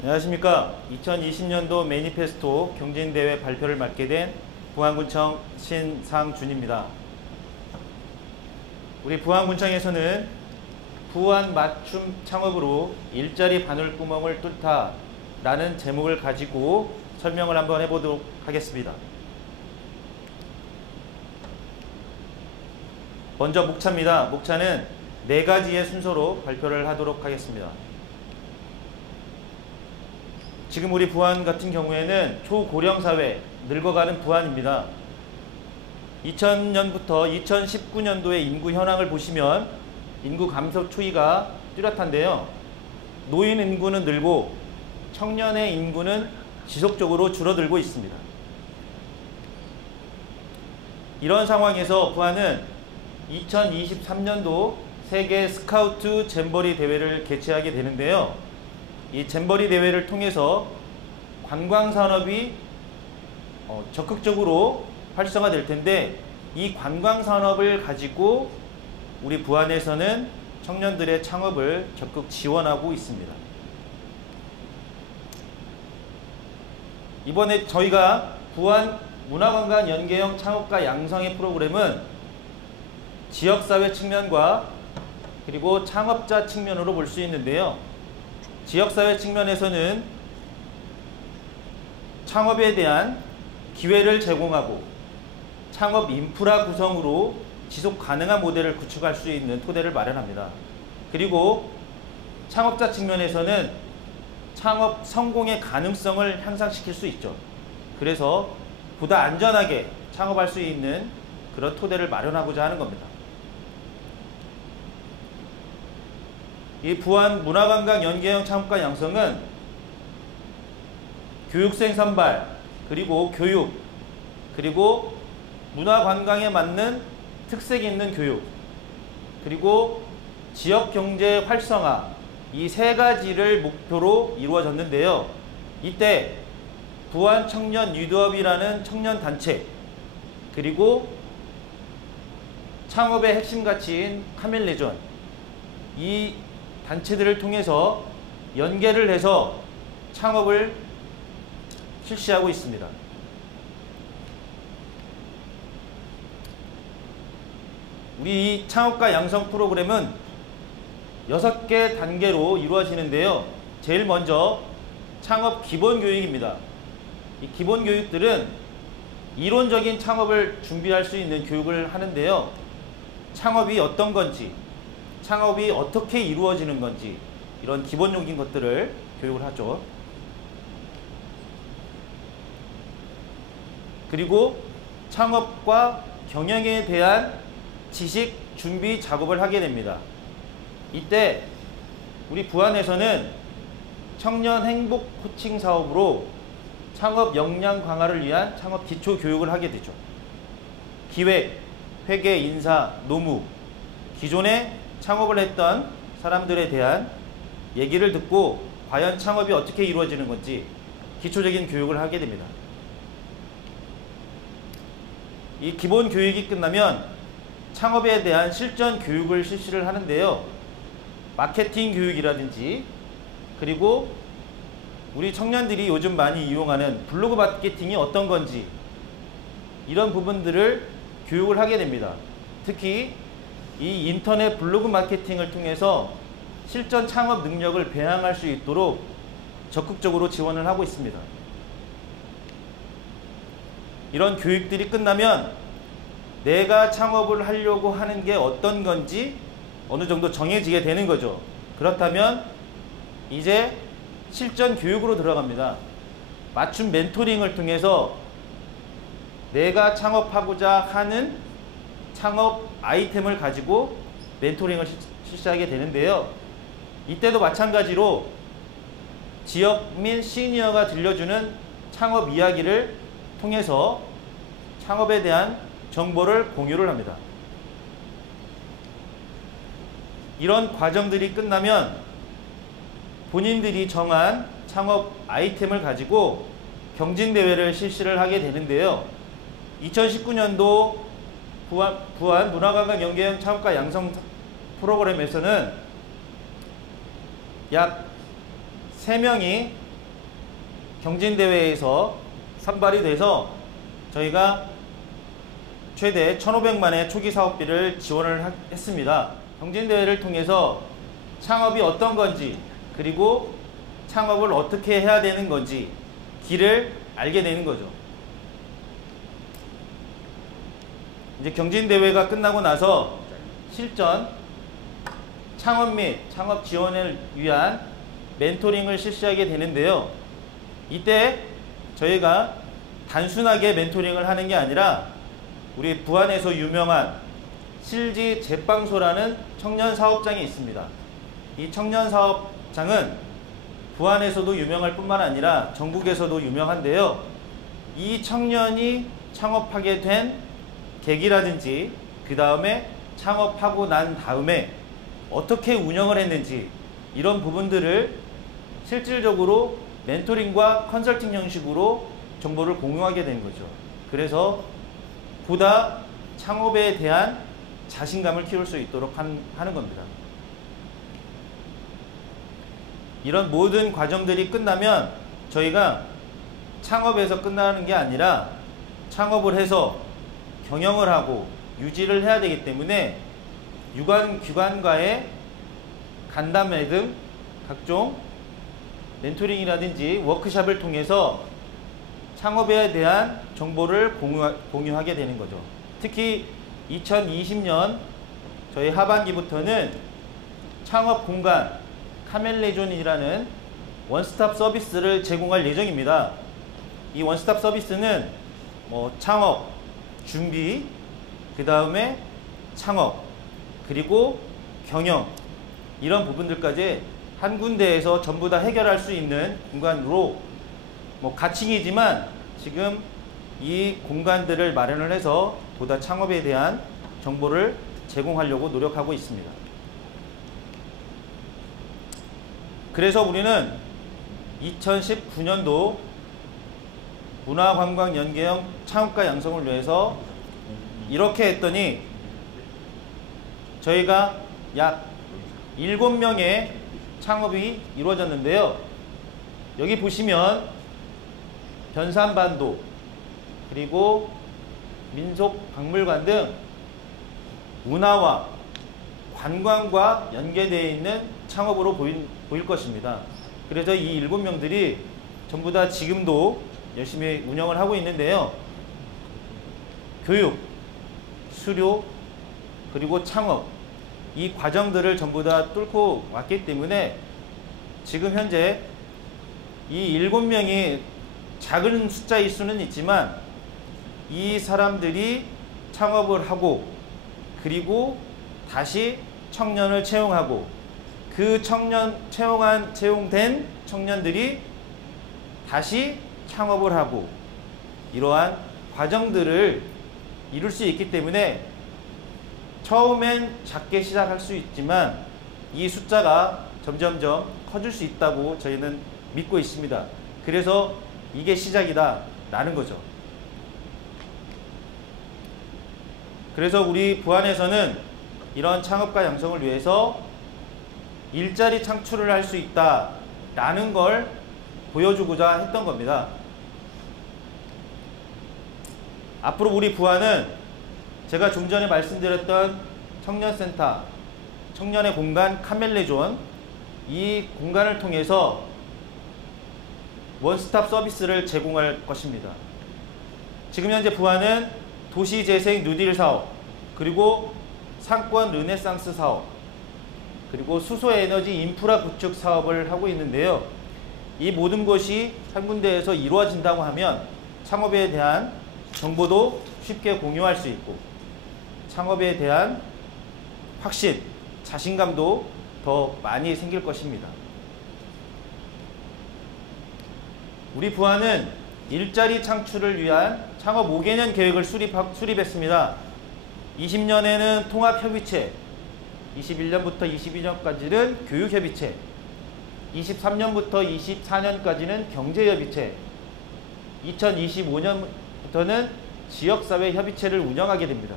안녕하십니까. 2020년도 매니페스토 경진대회 발표를 맡게 된 부안군청 신상준입니다. 우리 부안군청에서는 부안 맞춤 창업으로 일자리 바늘구멍을 뚫다 라는 제목을 가지고 설명을 한번 해보도록 하겠습니다. 먼저 목차입니다. 목차는 4가지의 순서로 발표를 하도록 하겠습니다. 지금 우리 부안 같은 경우에는 초고령사회, 늙어가는 부안입니다. 2000년부터 2019년도의 인구 현황을 보시면 인구 감소 추이가 뚜렷한데요. 노인 인구는 늘고 청년의 인구는 지속적으로 줄어들고 있습니다. 이런 상황에서 부안은 2023년도 세계 스카우트 잼버리 대회를 개최하게 되는데요. 이 잼버리 대회를 통해서 관광산업이 적극적으로 활성화될 텐데, 이 관광산업을 가지고 우리 부안에서는 청년들의 창업을 적극 지원하고 있습니다. 이번에 저희가 부안 문화관광 연계형 창업가 양성의 프로그램은 지역사회 측면과 그리고 창업자 측면으로 볼 수 있는데요. 지역사회 측면에서는 창업에 대한 기회를 제공하고 창업 인프라 구성으로 지속 가능한 모델을 구축할 수 있는 토대를 마련합니다. 그리고 창업자 측면에서는 창업 성공의 가능성을 향상시킬 수 있죠. 그래서 보다 안전하게 창업할 수 있는 그런 토대를 마련하고자 하는 겁니다. 이 부안 문화관광 연계형 창업가 양성은 교육생 선발, 그리고 교육, 그리고 문화관광에 맞는 특색 있는 교육, 그리고 지역경제 활성화, 이 3가지를 목표로 이루어졌는데요. 이때 부안 청년 유도업이라는 청년단체, 그리고 창업의 핵심 가치인 카멜레존, 이 단체들을 통해서 연계를 해서 창업을 실시하고 있습니다. 우리 이 창업가 양성 프로그램은 6개 단계로 이루어지는데요. 제일 먼저 창업 기본 교육입니다. 이 기본 교육들은 이론적인 창업을 준비할 수 있는 교육을 하는데요. 창업이 어떤 건지, 창업이 어떻게 이루어지는 건지, 이런 기본적인 것들을 교육을 하죠. 그리고 창업과 경영에 대한 지식 준비 작업을 하게 됩니다. 이때 우리 부안에서는 청년 행복 코칭 사업으로 창업 역량 강화를 위한 창업 기초 교육을 하게 되죠. 기획, 회계, 인사, 노무, 기존에 창업을 했던 사람들에 대한 얘기를 듣고 과연 창업이 어떻게 이루어지는 건지 기초적인 교육을 하게 됩니다. 이 기본 교육이 끝나면 창업에 대한 실전 교육을 실시를 하는데요. 마케팅 교육이라든지, 그리고 우리 청년들이 요즘 많이 이용하는 블로그 마케팅이 어떤 건지, 이런 부분들을 교육을 하게 됩니다. 특히 이 인터넷 블로그 마케팅을 통해서 실전 창업 능력을 배양할 수 있도록 적극적으로 지원을 하고 있습니다. 이런 교육들이 끝나면 내가 창업을 하려고 하는 게 어떤 건지 어느 정도 정해지게 되는 거죠. 그렇다면 이제 실전 교육으로 들어갑니다. 맞춤 멘토링을 통해서 내가 창업하고자 하는 창업 아이템을 가지고 멘토링을 실시하게 되는데요. 이때도 마찬가지로 지역 민 시니어가 들려주는 창업 이야기를 통해서 창업에 대한 정보를 공유를 합니다. 이런 과정들이 끝나면 본인들이 정한 창업 아이템을 가지고 경진대회를 실시를 하게 되는데요. 2019년도 부안 문화관광 연계형 창업가 양성 프로그램에서는 약 3명이 경진대회에서 선발이 돼서 저희가 최대 1,500만의 초기 사업비를 지원을 했습니다. 경진대회를 통해서 창업이 어떤 건지, 그리고 창업을 어떻게 해야 되는 건지 길을 알게 되는 거죠. 이제 경진대회가 끝나고 나서 실전 창업 및 창업 지원을 위한 멘토링을 실시하게 되는데요. 이때 저희가 단순하게 멘토링을 하는 게 아니라 우리 부안에서 유명한 실지 제빵소라는 청년 사업장이 있습니다. 이 청년 사업장은 부안에서도 유명할 뿐만 아니라 전국에서도 유명한데요. 이 청년이 창업하게 된 계기라든지, 그 다음에 창업하고 난 다음에 어떻게 운영을 했는지, 이런 부분들을 실질적으로 멘토링과 컨설팅 형식으로 정보를 공유하게 되는 거죠. 그래서 보다 창업에 대한 자신감을 키울 수 있도록 하는 겁니다. 이런 모든 과정들이 끝나면 저희가 창업에서 끝나는 게 아니라 창업을 해서 경영을 하고 유지를 해야 되기 때문에 유관기관과의 간담회 등 각종 멘토링이라든지 워크숍을 통해서 창업에 대한 정보를 공유하게 되는 거죠. 특히 2020년 저희 하반기부터는 창업 공간 카멜레존이라는 원스톱 서비스를 제공할 예정입니다. 이 원스톱 서비스는 창업, 준비, 그 다음에 창업, 그리고 경영, 이런 부분들까지 한 군데에서 전부 다 해결할 수 있는 공간으로 가칭이지만 지금 이 공간들을 마련을 해서 보다 창업에 대한 정보를 제공하려고 노력하고 있습니다. 그래서 우리는 2019년도 문화관광연계형 창업가 양성을 위해서 이렇게 했더니 저희가 약 7명의 창업이 이루어졌는데요. 여기 보시면 변산반도, 그리고 민속박물관 등 문화와 관광과 연계되어 있는 창업으로 보일 것입니다. 그래서 이 7명들이 전부 다 지금도 열심히 운영을 하고 있는데요. 교육, 수료, 그리고 창업, 이 과정들을 전부 다 뚫고 왔기 때문에 지금 현재 이 7명이 작은 숫자일 수는 있지만 이 사람들이 창업을 하고, 그리고 다시 청년을 채용하고, 그 채용된 청년들이 다시 창업을 하고, 이러한 과정들을 이룰 수 있기 때문에 처음엔 작게 시작할 수 있지만 이 숫자가 점점점 커질 수 있다고 저희는 믿고 있습니다. 그래서 이게 시작이다 라는 거죠. 그래서 우리 부안에서는 이런 창업가 양성을 위해서 일자리 창출을 할 수 있다 라는 걸 보여주고자 했던 겁니다. 앞으로 우리 부안은 제가 좀 전에 말씀드렸던 청년센터, 청년의 공간 카멜레존, 이 공간을 통해서 원스톱 서비스를 제공할 것입니다. 지금 현재 부안은 도시재생 뉴딜 사업, 그리고 상권 르네상스 사업, 그리고 수소에너지 인프라 구축 사업을 하고 있는데요. 이 모든 것이 한 군데에서 이루어진다고 하면 창업에 대한 정보도 쉽게 공유할 수 있고, 창업에 대한 확신, 자신감도 더 많이 생길 것입니다. 우리 부안은 일자리 창출을 위한 창업 5개년 계획을 수립했습니다. 20년에는 통합협의체, 21년부터 22년까지는 교육협의체, 23년부터 24년까지는 경제협의체, 2025년부터는 지역사회협의체를 운영하게 됩니다.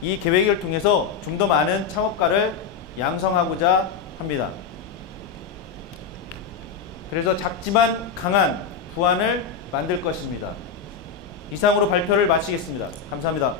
이 계획을 통해서 좀 더 많은 창업가를 양성하고자 합니다. 그래서 작지만 강한 부안을 만들 것입니다. 이상으로 발표를 마치겠습니다. 감사합니다.